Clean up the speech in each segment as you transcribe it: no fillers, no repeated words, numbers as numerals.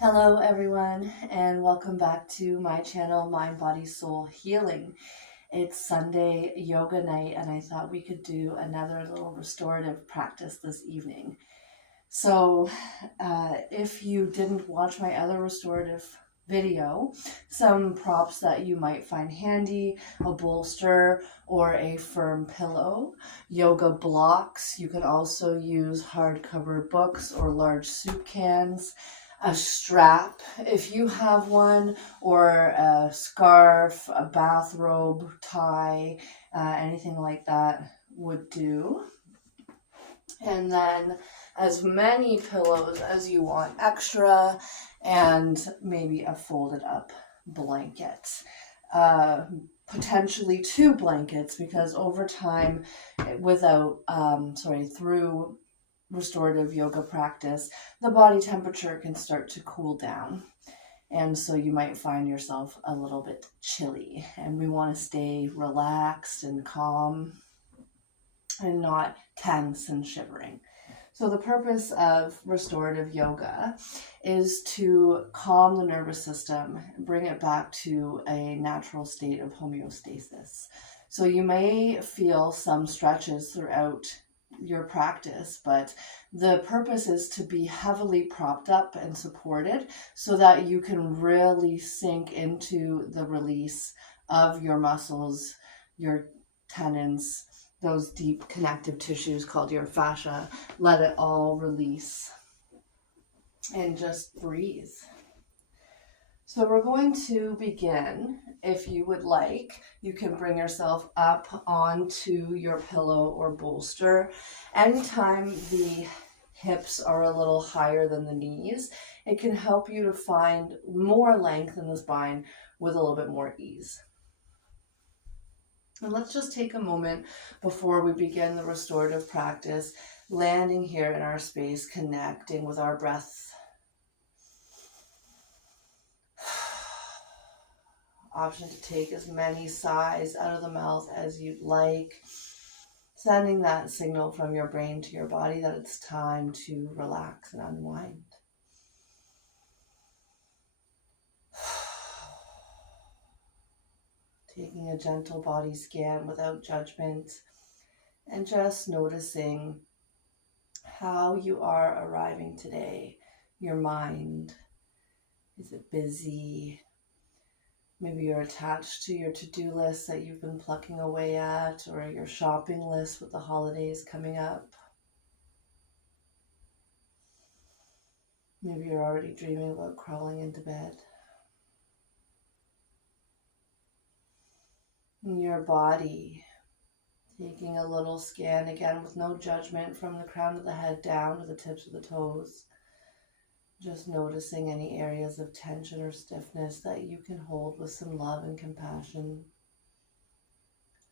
Hello everyone, and welcome back to my channel, Mind, Body, Soul Healing. It's Sunday yoga night, and I thought we could do another little restorative practice this evening. So if you didn't watch my other restorative video, some props that you might find handy: a bolster or a firm pillow, yoga blocks. You can also use hardcover books or large soup cans, a strap if you have one, or a scarf, a bathrobe, tie, anything like that would do. And then as many pillows as you want extra, and maybe a folded up blanket. Uh, Potentially two blankets, because over time, through restorative yoga practice, the body temperature can start to cool down. And so you might find yourself a little bit chilly. And we want to stay relaxed and calm and not tense and shivering. So the purpose of restorative yoga is to calm the nervous system, bring it back to a natural state of homeostasis. So you may feel some stretches throughout your practice, but the purpose is to be heavily propped up and supported so that you can really sink into the release of your muscles, your tendons, those deep connective tissues called your fascia. Let it all release and just breathe. So we're going to begin. If you would like, you can bring yourself up onto your pillow or bolster. Anytime the hips are a little higher than the knees, it can help you to find more length in the spine with a little bit more ease. And let's just take a moment before we begin the restorative practice, landing here in our space, connecting with our breath. Option to take as many sighs out of the mouth as you'd like, sending that signal from your brain to your body that it's time to relax and unwind. Taking a gentle body scan without judgment, and just noticing how you are arriving today. Your mind, is it busy? Maybe you're attached to your to-do list that you've been plucking away at, or your shopping list with the holidays coming up. Maybe you're already dreaming about crawling into bed. And your body, taking a little scan again with no judgment from the crown of the head down to the tips of the toes. Just noticing any areas of tension or stiffness that you can hold with some love and compassion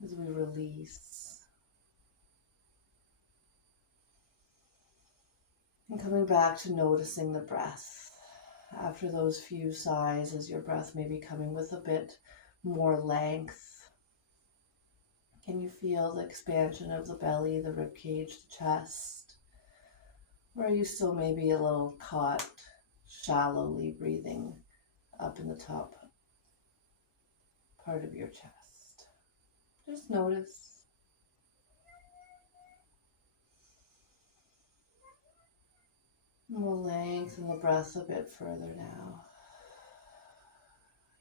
as we release. And coming back to noticing the breath. After those few sighs, as your breath may be coming with a bit more length, can you feel the expansion of the belly, the rib cage, the chest? Or are you still maybe a little caught, shallowly breathing up in the top part of your chest? Just notice. And we'll lengthen the breath a bit further now.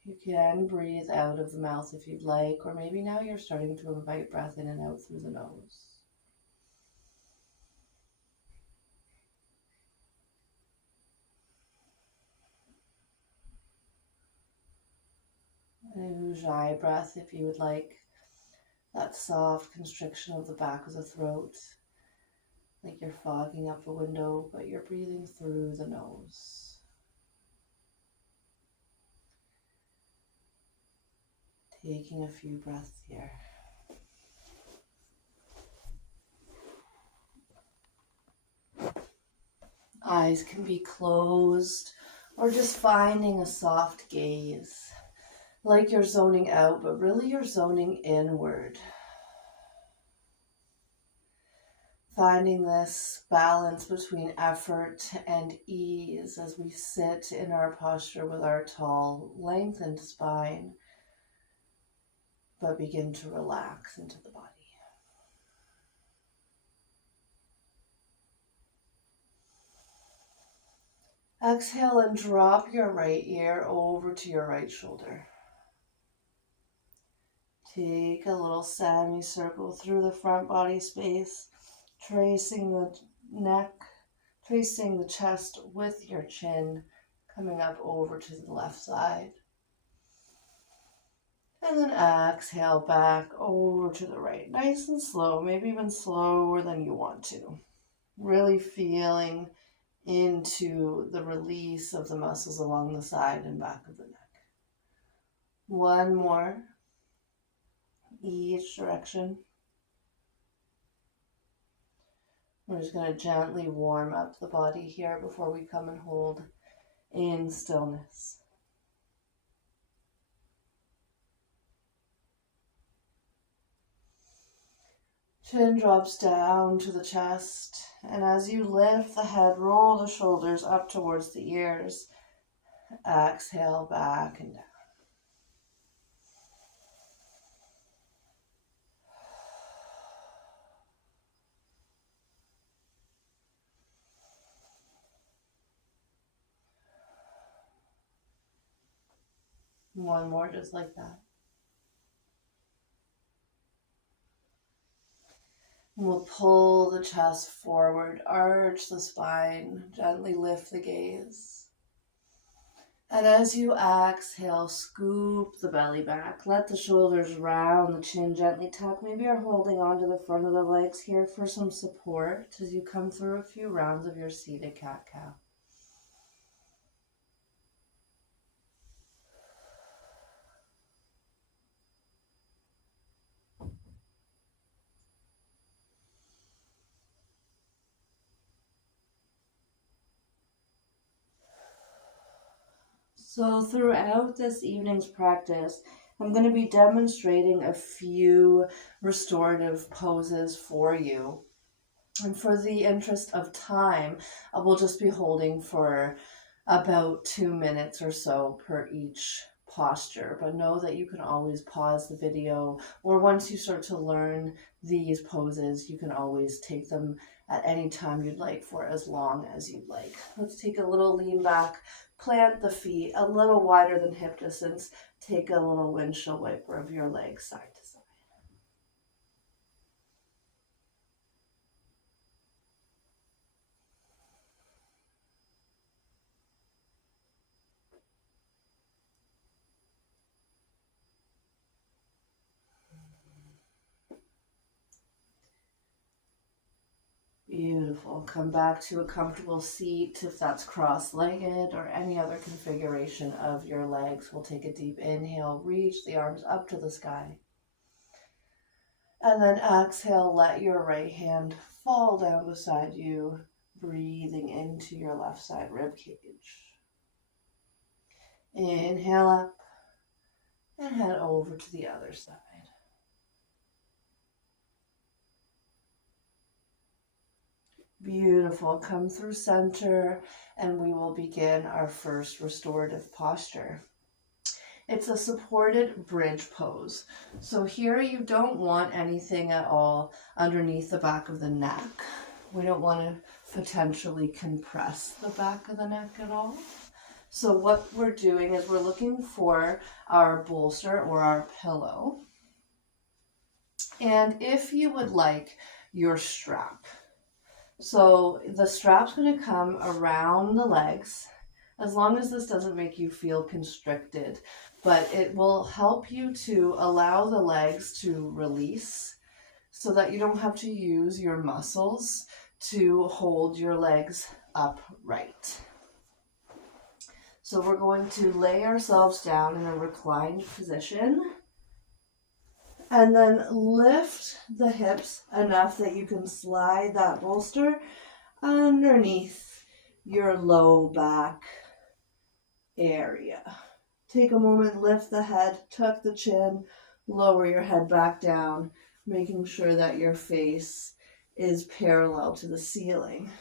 You can breathe out of the mouth if you'd like, or maybe now you're starting to invite breath in and out through the nose. An ujjayi breath if you would like, that soft constriction of the back of the throat, like you're fogging up a window, but you're breathing through the nose. Taking a few breaths here. Eyes can be closed, or just finding a soft gaze, like you're zoning out, but really you're zoning inward. Finding this balance between effort and ease as we sit in our posture with our tall, lengthened spine, but begin to relax into the body. Exhale and drop your right ear over to your right shoulder. Take a little semicircle through the front body space, tracing the neck, tracing the chest with your chin, coming up over to the left side. And then exhale back over to the right, nice and slow, maybe even slower than you want to. Really feeling into the release of the muscles along the side and back of the neck. One more, each direction. We're just going to gently warm up the body here before we come and hold in stillness. Chin drops down to the chest, and as you lift the head, roll the shoulders up towards the ears. Exhale back and down. One more just like that. We'll pull the chest forward, arch the spine, gently lift the gaze. And as you exhale, scoop the belly back. Let the shoulders round, the chin gently tuck. Maybe you're holding onto the front of the legs here for some support as you come through a few rounds of your seated cat-cow. So throughout this evening's practice, I'm going to be demonstrating a few restorative poses for you. And for the interest of time, I will just be holding for about 2 minutes or so per each posture. But know that you can always pause the video, or once you start to learn these poses, you can always take them at any time you'd like for as long as you'd like. Let's take a little lean back, plant the feet a little wider than hip distance, take a little windshield wiper of your legs side to side. Beautiful. Come back to a comfortable seat if that's cross-legged or any other configuration of your legs. We'll take a deep inhale, reach the arms up to the sky. And then exhale, let your right hand fall down beside you, breathing into your left side rib cage. Inhale up and head over to the other side. Beautiful. Come through center and we will begin our first restorative posture. It's a supported bridge pose. So here you don't want anything at all underneath the back of the neck. We don't want to potentially compress the back of the neck at all. So what we're doing is we're looking for our bolster or our pillow. And if you would like your strap. So the strap's going to come around the legs, as long as this doesn't make you feel constricted, but it will help you to allow the legs to release so that you don't have to use your muscles to hold your legs upright. So we're going to lay ourselves down in a reclined position. And then lift the hips enough that you can slide that bolster underneath your low back area. Take a moment, lift the head, tuck the chin, lower your head back down, making sure that your face is parallel to the ceiling.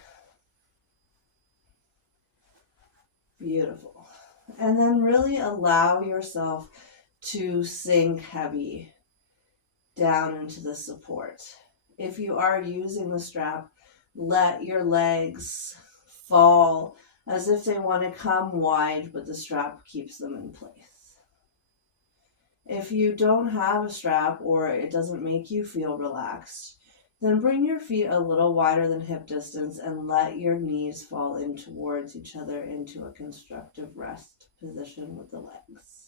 Beautiful. And then really allow yourself to sink heavy down into the support. If you are using the strap, let your legs fall as if they want to come wide, but the strap keeps them in place. If you don't have a strap or it doesn't make you feel relaxed, then bring your feet a little wider than hip distance and let your knees fall in towards each other into a constructive rest position with the legs.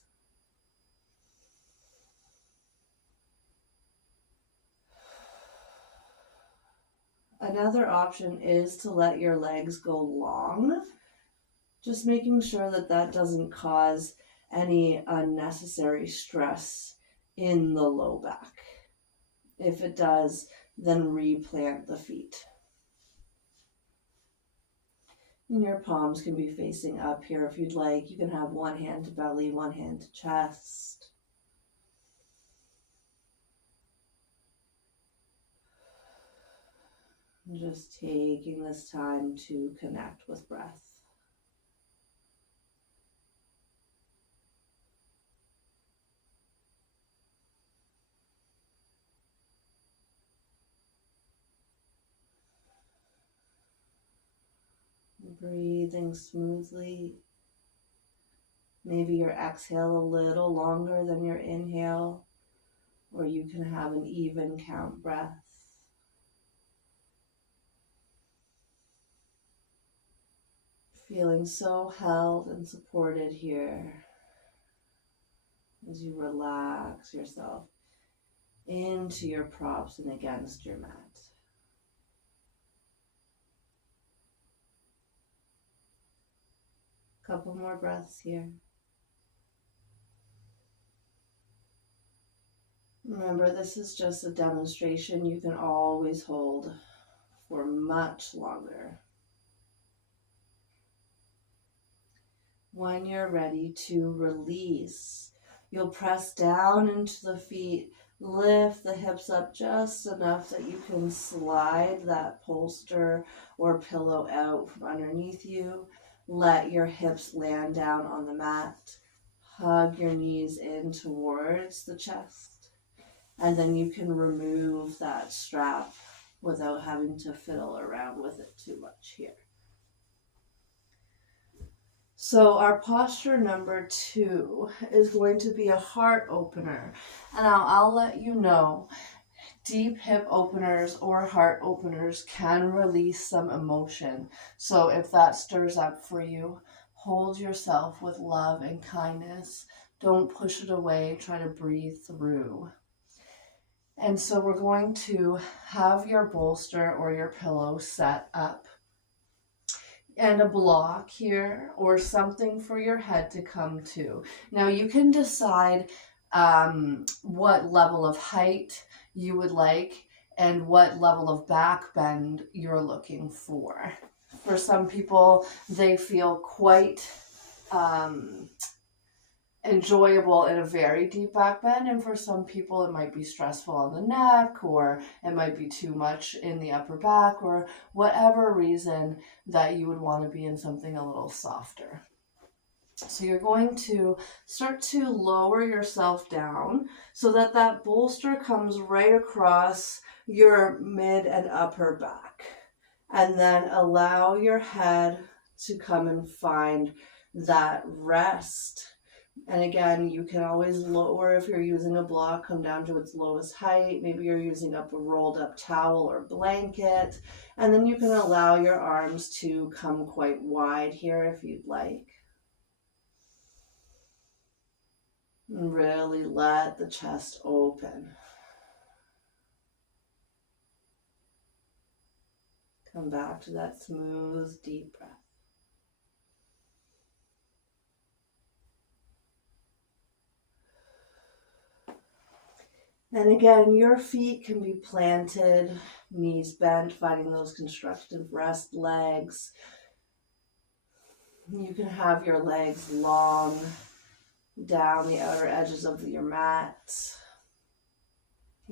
Another option is to let your legs go long, just making sure that that doesn't cause any unnecessary stress in the low back. If it does, then replant the feet. And your palms can be facing up here if you'd like. You can have one hand to belly, one hand to chest. Just taking this time to connect with breath. Breathing smoothly. Maybe your exhale a little longer than your inhale, or you can have an even count breath. Feeling so held and supported here as you relax yourself into your props and against your mat. Couple more breaths here. Remember, this is just a demonstration. You can always hold for much longer. When you're ready to release, you'll press down into the feet, lift the hips up just enough that you can slide that bolster or pillow out from underneath you. Let your hips land down on the mat. Hug your knees in towards the chest. And then you can remove that strap without having to fiddle around with it too much here. So our posture number 2 is going to be a heart opener. And I'll let you know, deep hip openers or heart openers can release some emotion. So if that stirs up for you, hold yourself with love and kindness. Don't push it away. Try to breathe through. And so we're going to have your bolster or your pillow set up and a block here or something for your head to come to. Now you can decide what level of height you would like and what level of back bend you're looking for. For some people, they feel quite enjoyable in a very deep back bend, and for some people it might be stressful on the neck, or it might be too much in the upper back, or whatever reason that you would want to be in something a little softer. So you're going to start to lower yourself down so that that bolster comes right across your mid and upper back, and then allow your head to come and find that rest. And again, you can always lower if you're using a block, come down to its lowest height. Maybe you're using up a rolled up towel or blanket. And then you can allow your arms to come quite wide here if you'd like. And really let the chest open. Come back to that smooth, deep breath. And again, your feet can be planted, knees bent, finding those constructive rest legs. You can have your legs long down the outer edges of your mat.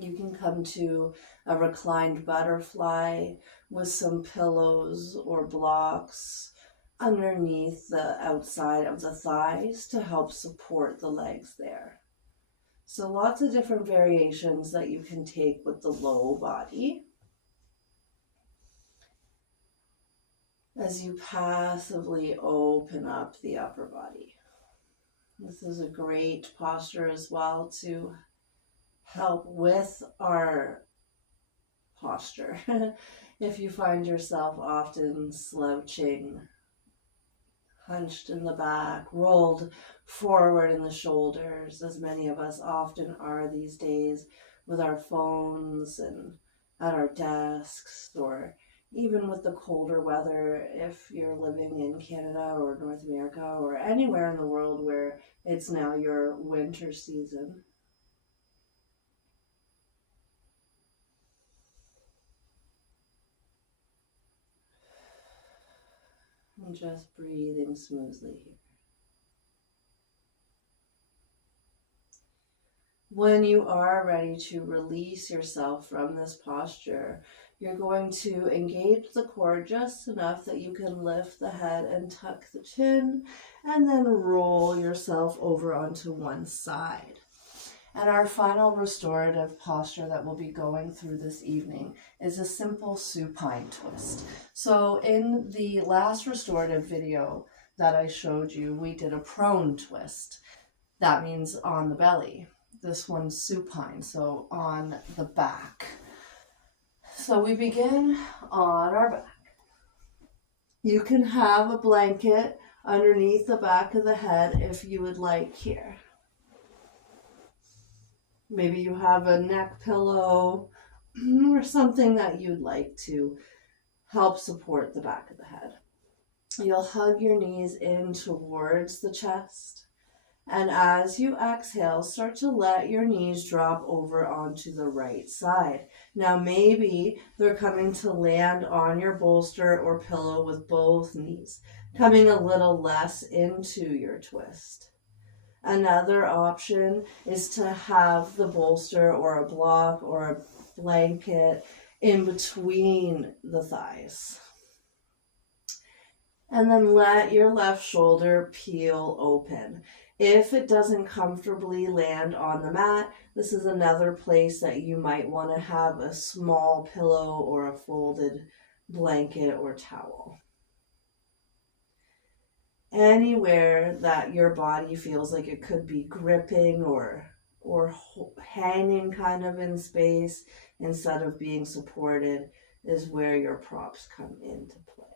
You can come to a reclined butterfly with some pillows or blocks underneath the outside of the thighs to help support the legs there. So lots of different variations that you can take with the low body. As you passively open up the upper body. This is a great posture as well to help with our posture. If you find yourself often slouching, hunched in the back, rolled forward in the shoulders, as many of us often are these days with our phones and at our desks, or even with the colder weather, if you're living in Canada or North America or anywhere in the world where it's now your winter season. And just breathing smoothly here. When you are ready to release yourself from this posture, you're going to engage the core just enough that you can lift the head and tuck the chin, and then roll yourself over onto one side. And our final restorative posture that we'll be going through this evening is a simple supine twist. So in the last restorative video that I showed you, we did a prone twist. That means on the belly. This one's supine, so on the back. So we begin on our back. You can have a blanket underneath the back of the head if you would like here. Maybe you have a neck pillow or something that you'd like to help support the back of the head. You'll hug your knees in towards the chest. And as you exhale, start to let your knees drop over onto the right side. Now maybe they're coming to land on your bolster or pillow with both knees, coming a little less into your twist. Another option is to have the bolster or a block or a blanket in between the thighs. And then let your left shoulder peel open. If it doesn't comfortably land on the mat, this is another place that you might want to have a small pillow or a folded blanket or towel. Anywhere that your body feels like it could be gripping or hanging kind of in space instead of being supported is where your props come into play.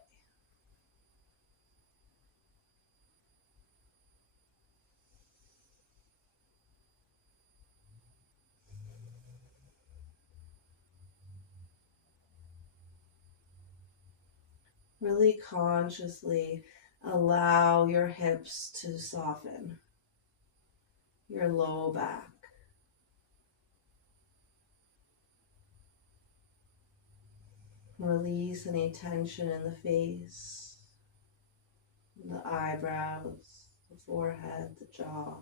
Really consciously allow your hips to soften, your low back. Release any tension in the face, the eyebrows, the forehead, the jaw.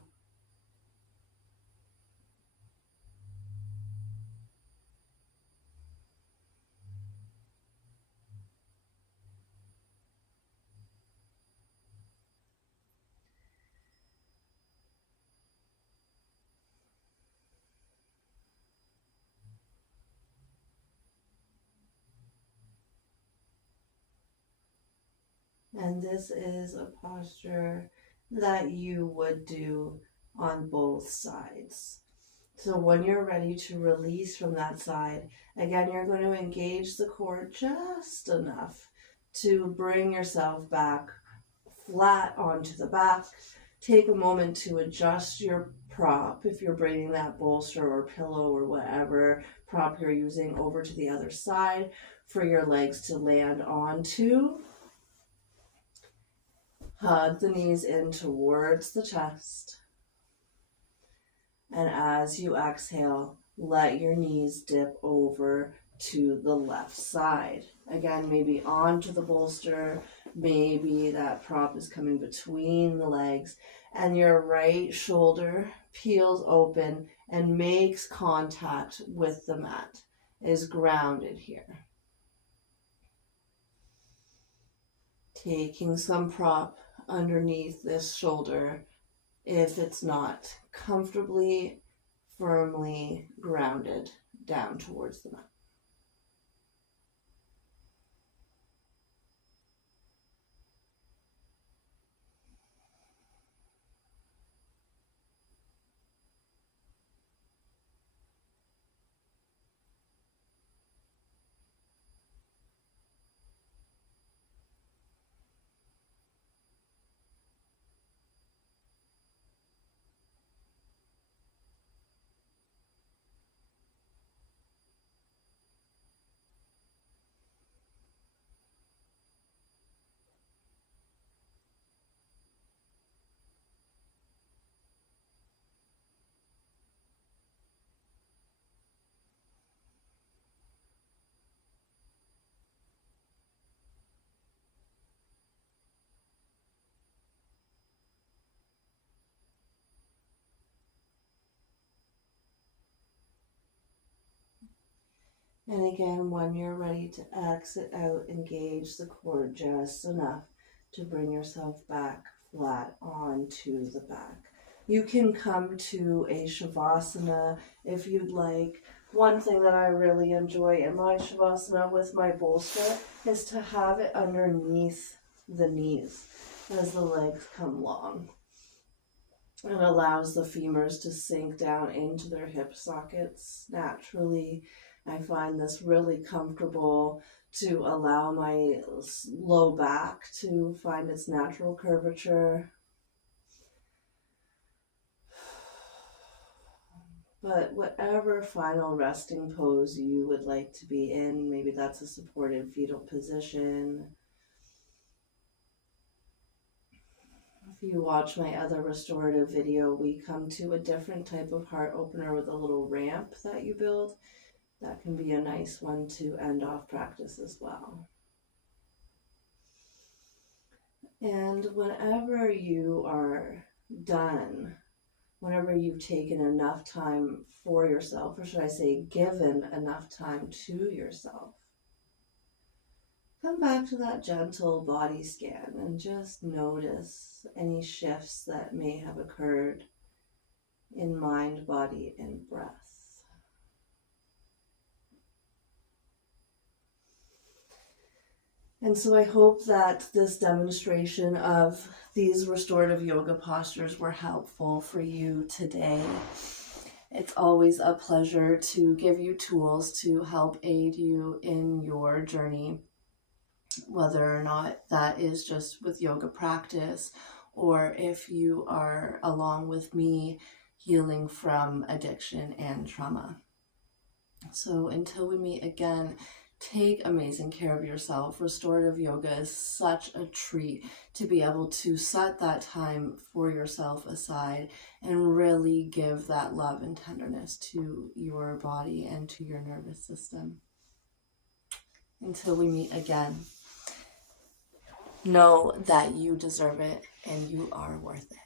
And this is a posture that you would do on both sides. So when you're ready to release from that side, again, you're going to engage the core just enough to bring yourself back flat onto the back. Take a moment to adjust your prop if you're bringing that bolster or pillow or whatever prop you're using over to the other side for your legs to land onto. Hug the knees in towards the chest. And as you exhale, let your knees dip over to the left side. Again, maybe onto the bolster, maybe that prop is coming between the legs, and your right shoulder peels open and makes contact with the mat, is grounded here. Taking some prop underneath this shoulder if it's not comfortably, firmly grounded down towards the mat. And again, when you're ready to exit out, engage the core just enough to bring yourself back flat onto the back. You can come to a Shavasana if you'd like. One thing that I really enjoy in my Shavasana with my bolster is to have it underneath the knees as the legs come long. It allows the femurs to sink down into their hip sockets naturally. I find this really comfortable to allow my low back to find its natural curvature. But whatever final resting pose you would like to be in, maybe that's a supported fetal position. If you watch my other restorative video, we come to a different type of heart opener with a little ramp that you build. That can be a nice one to end off practice as well. And whenever you are done, whenever you've taken enough time for yourself, or should I say given enough time to yourself, come back to that gentle body scan and just notice any shifts that may have occurred in mind, body, and breath. And so I hope that this demonstration of these restorative yoga postures were helpful for you today. It's always a pleasure to give you tools to help aid you in your journey, whether or not that is just with yoga practice, or if you are, along with me, healing from addiction and trauma. So until we meet again, take amazing care of yourself. Restorative yoga is such a treat to be able to set that time for yourself aside and really give that love and tenderness to your body and to your nervous system. Until we meet again, know that you deserve it and you are worth it.